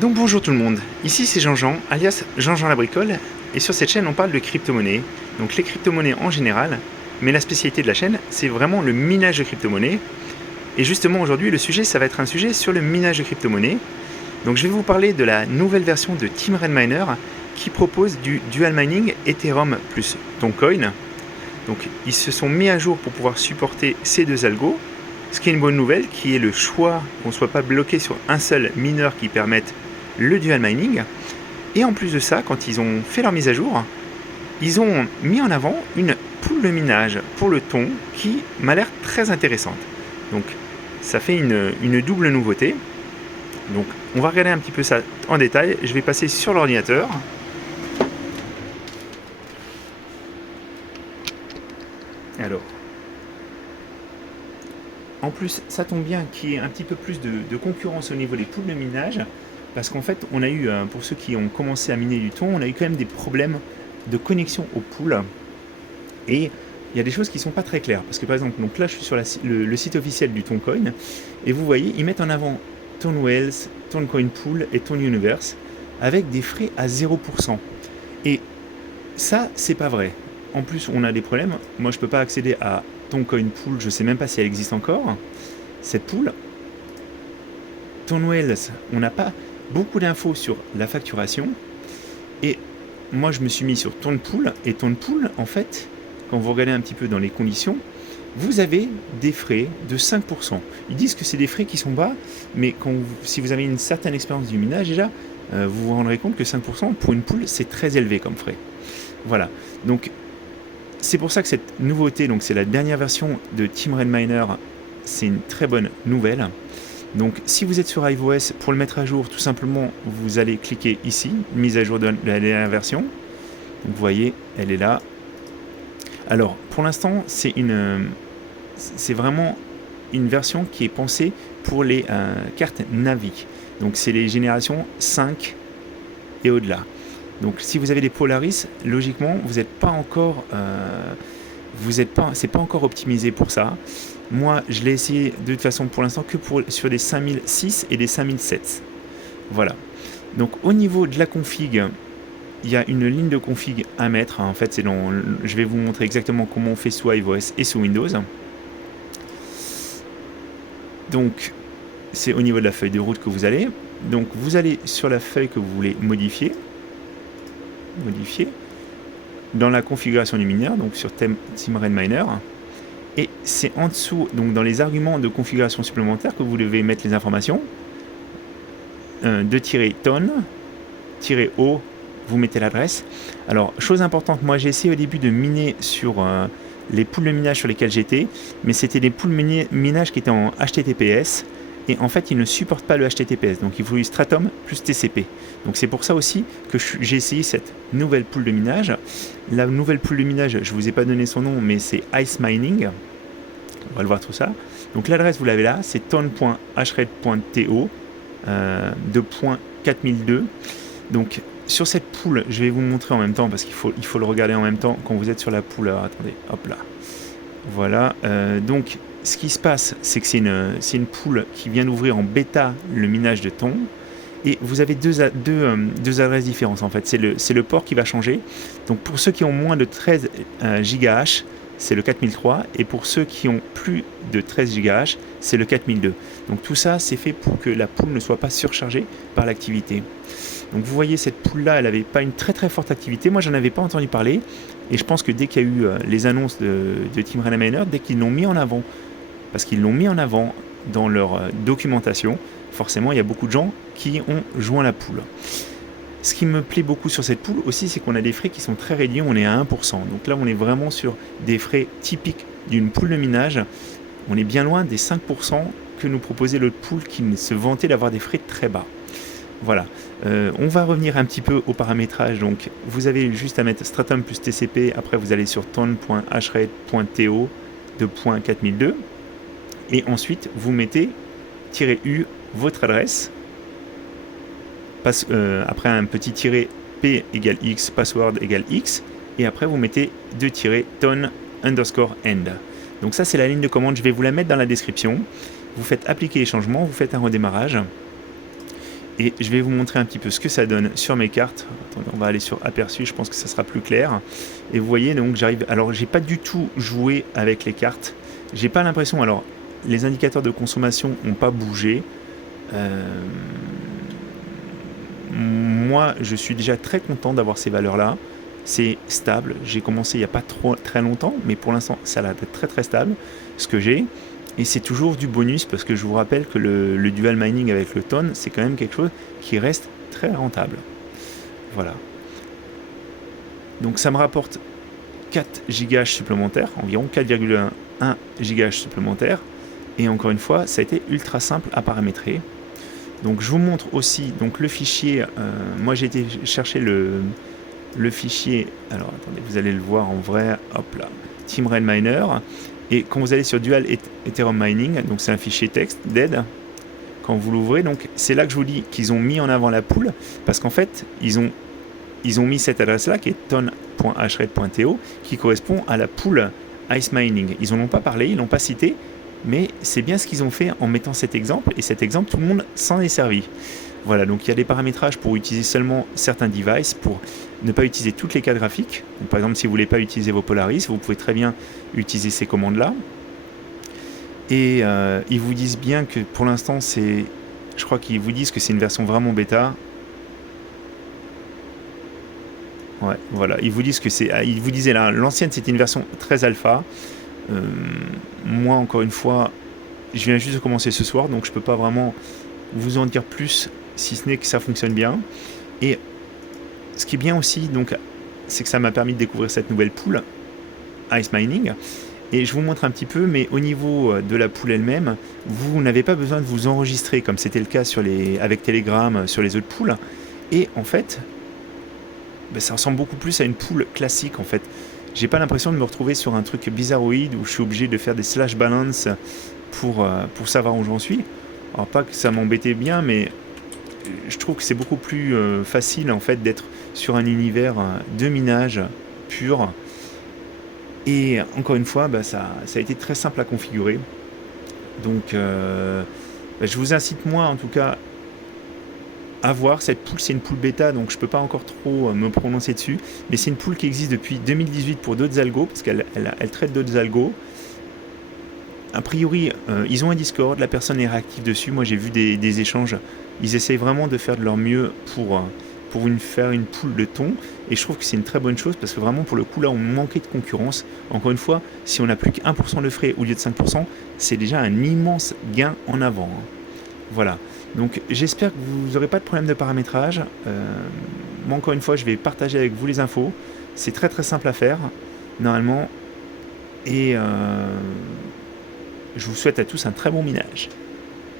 Donc bonjour tout le monde, ici c'est Jean-Jean, alias Jean-Jean la bricole, et sur cette chaîne on parle de crypto-monnaies, donc les crypto-monnaies en général, mais la spécialité de la chaîne c'est vraiment le minage de crypto-monnaies, et justement aujourd'hui le sujet ça va être un sujet sur le minage de crypto-monnaies, donc je vais vous parler de la nouvelle version de Tim Redminer qui propose du dual mining Ethereum plus Toncoin, donc ils se sont mis à jour pour pouvoir supporter ces deux algos, ce qui est une bonne nouvelle, qui est le choix qu'on ne soit pas bloqué sur un seul mineur qui permette le dual mining. Et en plus de ça, quand ils ont fait leur mise à jour, ils ont mis en avant une pool de minage pour le thon qui m'a l'air très intéressante. Donc ça fait une double nouveauté. Donc on va regarder un petit peu ça en détail. Je vais passer sur l'ordinateur. Alors, en plus, ça tombe bien qu'il y ait un petit peu plus de concurrence au niveau des poules de minage, parce qu'en fait, on a eu, pour ceux qui ont commencé à miner du thon, on a eu quand même des problèmes de connexion aux poules, et il y a des choses qui ne sont pas très claires, parce que par exemple, donc là je suis sur le site officiel du Toncoin, et vous voyez, ils mettent en avant Tonwells, Toncoin Pool et Ton Universe, avec des frais à 0%. Et ça, c'est pas vrai. En plus, on a des problèmes. Moi, je peux pas accéder à Toncoin Pool, je sais même pas si elle existe encore. Cette pool, Tonwells, on n'a pas beaucoup d'infos sur la facturation. Et moi, je me suis mis sur Tonpool. Et Tonpool, en fait, quand vous regardez un petit peu dans les conditions, vous avez des frais de 5%. Ils disent que c'est des frais qui sont bas, mais si vous avez une certaine expérience du minage déjà, vous vous rendrez compte que 5% pour une pool, c'est très élevé comme frais. Voilà. Donc, c'est pour ça que cette nouveauté, donc c'est la dernière version de Tim Redminer, c'est une très bonne nouvelle. Donc si vous êtes sur iOS, pour le mettre à jour, tout simplement, vous allez cliquer ici, mise à jour de la dernière version. Donc, vous voyez, elle est là. Alors, pour l'instant, c'est vraiment une version qui est pensée pour les cartes Navi. Donc c'est les générations 5 et au-delà. Donc si vous avez des Polaris, logiquement, vous n'êtes pas encore, c'est pas encore optimisé pour ça. Moi, je l'ai essayé de toute façon pour l'instant que sur des 5006 et des 5007. Voilà. Donc au niveau de la config, il y a une ligne de config à mettre. En fait, je vais vous montrer exactement comment on fait sous iOS et sous Windows. Donc c'est au niveau de la feuille de route que vous allez. Donc vous allez sur la feuille que vous voulez modifier dans la configuration du mineur, donc sur Tim Redminer, et c'est en dessous, donc dans les arguments de configuration supplémentaire que vous devez mettre les informations de -ton-o, vous mettez l'adresse. Alors chose importante, moi j'ai essayé au début de miner sur les poules de minage sur lesquelles j'étais, mais c'était des poules de minage qui étaient en HTTPS, et en fait ils ne supportent pas le HTTPS, donc il faut du Stratum plus TCP. Donc c'est pour ça aussi que j'ai essayé cette nouvelle pool de minage. La nouvelle pool de minage, je ne vous ai pas donné son nom, mais c'est Ice Mining. On va le voir tout ça. Donc l'adresse, vous l'avez là, c'est ton.hred.to 2.4002. Donc sur cette pool, je vais vous montrer en même temps, parce qu'il faut le regarder en même temps quand vous êtes sur la pool. Alors, attendez, hop là. Voilà, donc ce qui se passe, c'est que c'est une pool qui vient d'ouvrir en bêta le minage de thon, et vous avez deux adresses différentes en fait. C'est le port qui va changer. Donc pour ceux qui ont moins de 13 GH, c'est le 4003, et pour ceux qui ont plus de 13 GH, c'est le 4002. Donc tout ça, c'est fait pour que la pool ne soit pas surchargée par l'activité. Donc vous voyez, cette pool là, elle n'avait pas une très très forte activité. Moi, j'en avais pas entendu parler, et je pense que dès qu'il y a eu les annonces de Tim Redminer, dès qu'ils l'ont mis en avant, parce qu'ils l'ont mis en avant dans leur documentation, forcément il y a beaucoup de gens qui ont joint la pool. Ce qui me plaît beaucoup sur cette pool aussi, c'est qu'on a des frais qui sont très réduits, on est à 1%. Donc là on est vraiment sur des frais typiques d'une pool de minage. On est bien loin des 5% que nous proposait l'autre pool qui se vantait d'avoir des frais très bas. Voilà, on va revenir un petit peu au paramétrage. Donc vous avez juste à mettre Stratum plus TCP, après vous allez sur ton.hred.to 2.4002, et ensuite vous mettez -u votre adresse, après un petit -p égale x, password égale x, et après vous mettez 2-ton_end. Donc ça c'est la ligne de commande, je vais vous la mettre dans la description. Vous faites appliquer les changements, vous faites un redémarrage, Et je vais vous montrer un petit peu ce que ça donne sur mes cartes. Attendez, on va aller sur aperçu, je pense que ça sera plus clair. Et vous voyez, donc j'arrive... Alors, j'ai pas du tout joué avec les cartes. J'ai pas l'impression... Alors, les indicateurs de consommation n'ont pas bougé. Moi, je suis déjà très content d'avoir ces valeurs-là. C'est stable. J'ai commencé il n'y a pas très longtemps, mais pour l'instant, ça a l'air d'être très très stable, ce que j'ai. Et c'est toujours du bonus, parce que je vous rappelle que le dual mining avec le tonne, c'est quand même quelque chose qui reste très rentable. Voilà. Donc ça me rapporte 4 gigahash supplémentaires, environ 4,1 gigahash supplémentaires. Et encore une fois, ça a été ultra simple à paramétrer. Donc je vous montre aussi donc, le fichier. Moi j'ai été chercher le fichier. Alors attendez, vous allez le voir en vrai. Hop là. Team Red Miner. Et quand vous allez sur Dual Ethereum Mining, donc c'est un fichier texte, DED, quand vous l'ouvrez, donc c'est là que je vous dis qu'ils ont mis en avant la pool, parce qu'en fait, ils ont mis cette adresse-là, qui est ton.hred.to, qui correspond à la pool Ice Mining. Ils n'en ont pas parlé, ils ne l'ont pas cité, mais c'est bien ce qu'ils ont fait en mettant cet exemple, et cet exemple, tout le monde s'en est servi. Voilà, donc il y a des paramétrages pour utiliser seulement certains devices, pour ne pas utiliser toutes les cartes graphiques. Donc, par exemple, si vous ne voulez pas utiliser vos Polaris, vous pouvez très bien utiliser ces commandes-là. Et ils vous disent bien que pour l'instant, c'est... Je crois qu'ils vous disent que c'est une version vraiment bêta. Ouais, voilà. Ils vous disent que c'est... Ils vous disaient là, l'ancienne, c'était une version très alpha. Moi, encore une fois, je viens juste de commencer ce soir, donc je ne peux pas vraiment vous en dire plus, si ce n'est que ça fonctionne bien. Et ce qui est bien aussi, donc, c'est que ça m'a permis de découvrir cette nouvelle pool, Ice Mining. Et je vous montre un petit peu, mais au niveau de la pool elle-même, vous n'avez pas besoin de vous enregistrer, comme c'était le cas avec Telegram sur les autres pools. Et en fait, ça ressemble beaucoup plus à une pool classique, en fait. J'ai pas l'impression de me retrouver sur un truc bizarroïde où je suis obligé de faire des slash balance pour savoir où j'en suis. Alors pas que ça m'embêtait bien, mais je trouve que c'est beaucoup plus facile en fait d'être sur un univers de minage pur. Et encore une fois, ça a été très simple à configurer. Donc je vous incite moi en tout cas à voir. Cette pool, c'est une pool bêta, donc je peux pas encore trop me prononcer dessus. Mais c'est une pool qui existe depuis 2018 pour d'autres algos, parce qu'elle traite d'autres algos. A priori, ils ont un Discord, la personne est réactive dessus. Moi, j'ai vu des échanges. Ils essayent vraiment de faire de leur mieux pour faire une pool de thon. Et je trouve que c'est une très bonne chose parce que vraiment, pour le coup, là, on manquait de concurrence. Encore une fois, si on n'a plus qu'1% de frais au lieu de 5%, c'est déjà un immense gain en avant. Voilà. Donc, j'espère que vous n'aurez pas de problème de paramétrage. Moi, encore une fois, je vais partager avec vous les infos. C'est très très simple à faire, normalement. Et je vous souhaite à tous un très bon minage.